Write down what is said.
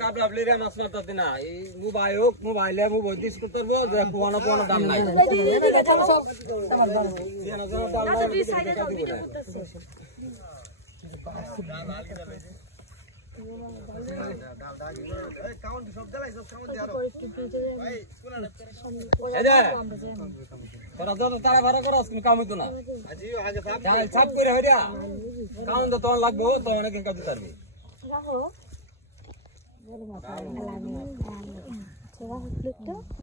কাপড় আপনি রে মাছ মারতে না এই মোবাইলে মোবাইল দিস করতে কোন দাম নাই তারা ভাড়া করস কাম হইতো না ছাপ করে হইয়া কাউন তো তখন লাগবো তখন অনেক কাজ দিতে পারবি রাখো